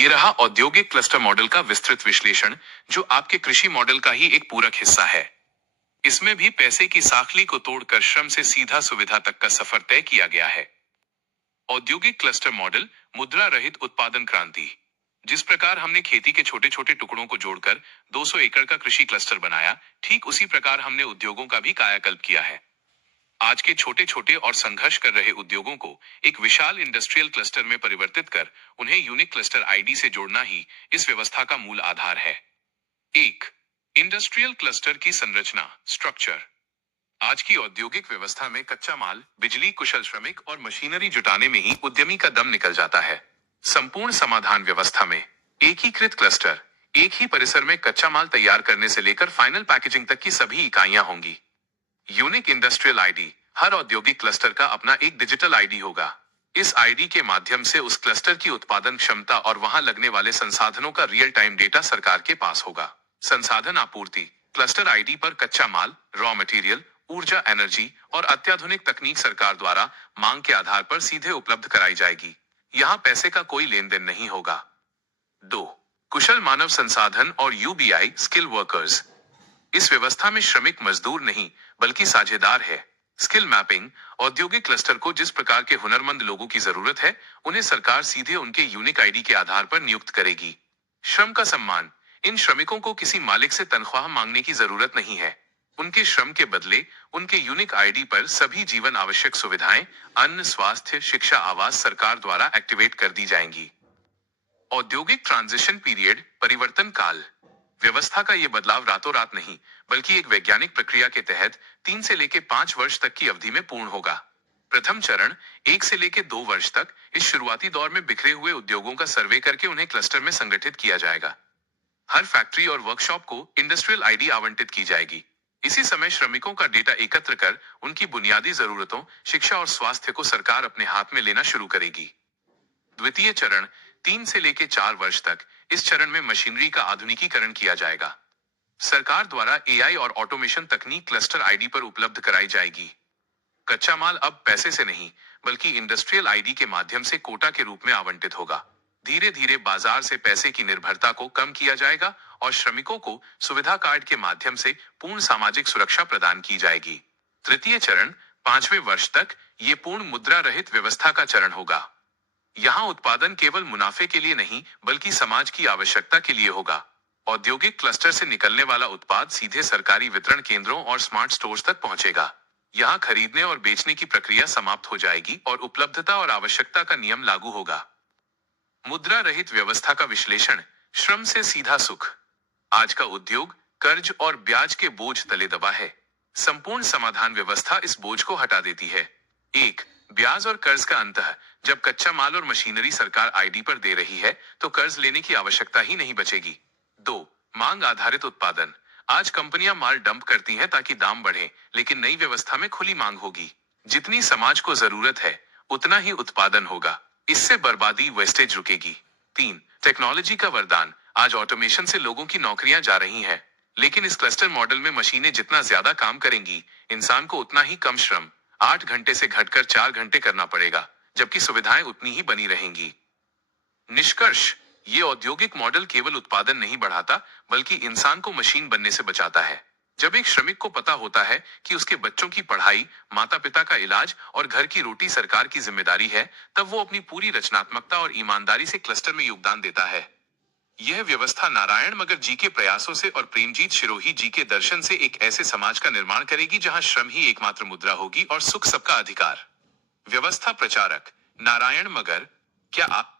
ये रहा औद्योगिक क्लस्टर मॉडल का विस्तृत विश्लेषण, जो आपके कृषि मॉडल का ही एक पूरक हिस्सा है। इसमें भी पैसे की साखली को तोड़कर श्रम से सीधा सुविधा तक का सफर तय किया गया है। औद्योगिक क्लस्टर मॉडल, मुद्रा रहित उत्पादन क्रांति। जिस प्रकार हमने खेती के छोटे छोटे टुकड़ों को जोड़कर 200 एकड़ का कृषि क्लस्टर बनाया, ठीक उसी प्रकार हमने उद्योगों का भी कायाकल्प किया है। आज के छोटे छोटे और संघर्ष कर रहे उद्योगों को एक विशाल इंडस्ट्रियल क्लस्टर में परिवर्तित कर उन्हें यूनिक क्लस्टर आईडी से जोड़ना ही इस व्यवस्था का मूल आधार है। एक, इंडस्ट्रियल क्लस्टर की संरचना, स्ट्रक्चर। आज की औद्योगिक व्यवस्था में कच्चा माल, बिजली, कुशल श्रमिक और मशीनरी जुटाने में ही उद्यमी का दम निकल जाता है। संपूर्ण समाधान व्यवस्था में एकीकृत क्लस्टर, एक ही परिसर में कच्चा माल तैयार करने से लेकर फाइनल पैकेजिंग तक की सभी इकाइयां होंगी। यूनिक इंडस्ट्रियल आईडी, हर औद्योगिक क्लस्टर का अपना एक डिजिटल आईडी होगा। इस आईडी के माध्यम से उस क्लस्टर की उत्पादन क्षमता और वहां लगने वाले संसाधनों का रियल टाइम डेटा सरकार के पास होगा। संसाधन आपूर्ति, क्लस्टर आईडी पर कच्चा माल, रॉ मटेरियल, ऊर्जा, एनर्जी और अत्याधुनिक तकनीक सरकार द्वारा मांग के आधार पर सीधे उपलब्ध कराई जाएगी। यहाँ पैसे का कोई लेन देन नहीं होगा। 2, कुशल मानव संसाधन और यूबीआई, स्किल वर्कर्स। इस व्यवस्था में श्रमिक मजदूर नहीं बल्कि साझेदार है। स्किल मैपिंग, औद्योगिक क्लस्टर को जिस प्रकार के हुनरमंद लोगों की जरूरत है, उन्हें सरकार सीधे उनके यूनिक आईडी के आधार पर नियुक्त करेगी। श्रम का सम्मान, इन श्रमिकों को किसी मालिक से तनख्वाह मांगने की जरूरत नहीं है। उनके श्रम के बदले उनके यूनिक आईडी पर सभी जीवन आवश्यक सुविधाएं, अन्न, स्वास्थ्य, शिक्षा, आवास सरकार द्वारा एक्टिवेट कर दी जाएंगी। औद्योगिक ट्रांजिशन पीरियड, परिवर्तन काल। व्यवस्था का यह बदलाव रातों रात नहीं बल्कि एक वैज्ञानिक प्रक्रिया के तहत 3 से लेकर 5 वर्ष तक की अवधि में पूर्ण होगा। प्रथम चरण 1 से लेकर 2 वर्ष तक इस शुरुआती दौर में बिखरे हुए उद्योगों का सर्वे करके उन्हें क्लस्टर में संगठित किया जाएगा। हर फैक्ट्री और वर्कशॉप को इंडस्ट्रियल आईडी आवंटित की जाएगी। इसी समय श्रमिकों का डेटा एकत्र कर उनकी बुनियादी जरूरतों, शिक्षा और स्वास्थ्य को सरकार अपने हाथ में लेना शुरू करेगी। द्वितीय चरण 3 से लेकर 4 वर्ष तक, इस चरण में मशीनरी का आधुनिकीकरण किया जाएगा। सरकार द्वारा एआई और ऑटोमेशन तकनीक क्लस्टर आईडी पर उपलब्ध कराई जाएगी। कच्चा माल अब पैसे से नहीं बल्कि इंडस्ट्रियल आईडी के माध्यम से कोटा के रूप में आवंटित होगा। धीरे धीरे बाजार से पैसे की निर्भरता को कम किया जाएगा और श्रमिकों को सुविधा कार्ड के माध्यम से पूर्ण सामाजिक सुरक्षा प्रदान की जाएगी। तृतीय चरण 5वें वर्ष तक ये पूर्ण मुद्रा रहित व्यवस्था का चरण होगा। यहाँ उत्पादन केवल मुनाफे के लिए नहीं बल्कि समाज की आवश्यकता के लिए होगा। औद्योगिक क्लस्टर से निकलने वाला उत्पाद सीधे सरकारी वितरण केंद्रों और स्मार्ट स्टोर्स तक पहुंचेगा। यहाँ खरीदने और बेचने की प्रक्रिया समाप्त हो जाएगी और उपलब्धता और आवश्यकता का नियम लागू होगा। मुद्रा रहित व्यवस्था का विश्लेषण, श्रम से सीधा सुख। आज का उद्योग कर्ज और ब्याज के बोझ तले दबा है। संपूर्ण समाधान व्यवस्था इस बोझ को हटा देती है। 1, ब्याज और कर्ज का अंतर। जब कच्चा माल और मशीनरी सरकार आईडी पर दे रही है तो कर्ज लेने की आवश्यकता ही नहीं बचेगी। 2, मांग आधारित उत्पादन। आज कंपनियां माल डंप करती हैं ताकि दाम बढ़े, लेकिन नई व्यवस्था में खुली मांग होगी। जितनी समाज को जरूरत है उतना ही उत्पादन होगा। इससे बर्बादी, वेस्टेज रुकेगी। 3, टेक्नोलॉजी का वरदान। आज ऑटोमेशन से लोगों की नौकरियां जा रही हैं, लेकिन इस क्लस्टर मॉडल में मशीनें जितना ज्यादा काम करेंगी, इंसान को उतना ही कम श्रम, 8 घंटे से घटकर 4 घंटे करना पड़ेगा, जबकि सुविधाएं उतनी ही बनी रहेंगी। निष्कर्ष, ये औद्योगिक मॉडल केवल उत्पादन नहीं बढ़ाता बल्कि इंसान को मशीन बनने से बचाता है। जब एक श्रमिक को पता होता है कि उसके बच्चों की पढ़ाई, माता पिता का इलाज और घर की रोटी सरकार की जिम्मेदारी है, तब वो अपनी पूरी रचनात्मकता और ईमानदारी से क्लस्टर में योगदान देता है। यह व्यवस्था नारायण मगर जी के प्रयासों से और प्रेमजीत शिरोही जी के दर्शन से एक ऐसे समाज का निर्माण करेगी जहां श्रम ही एकमात्र मुद्रा होगी और सुख सबका अधिकार। व्यवस्था प्रचारक नारायण मगर। क्या आप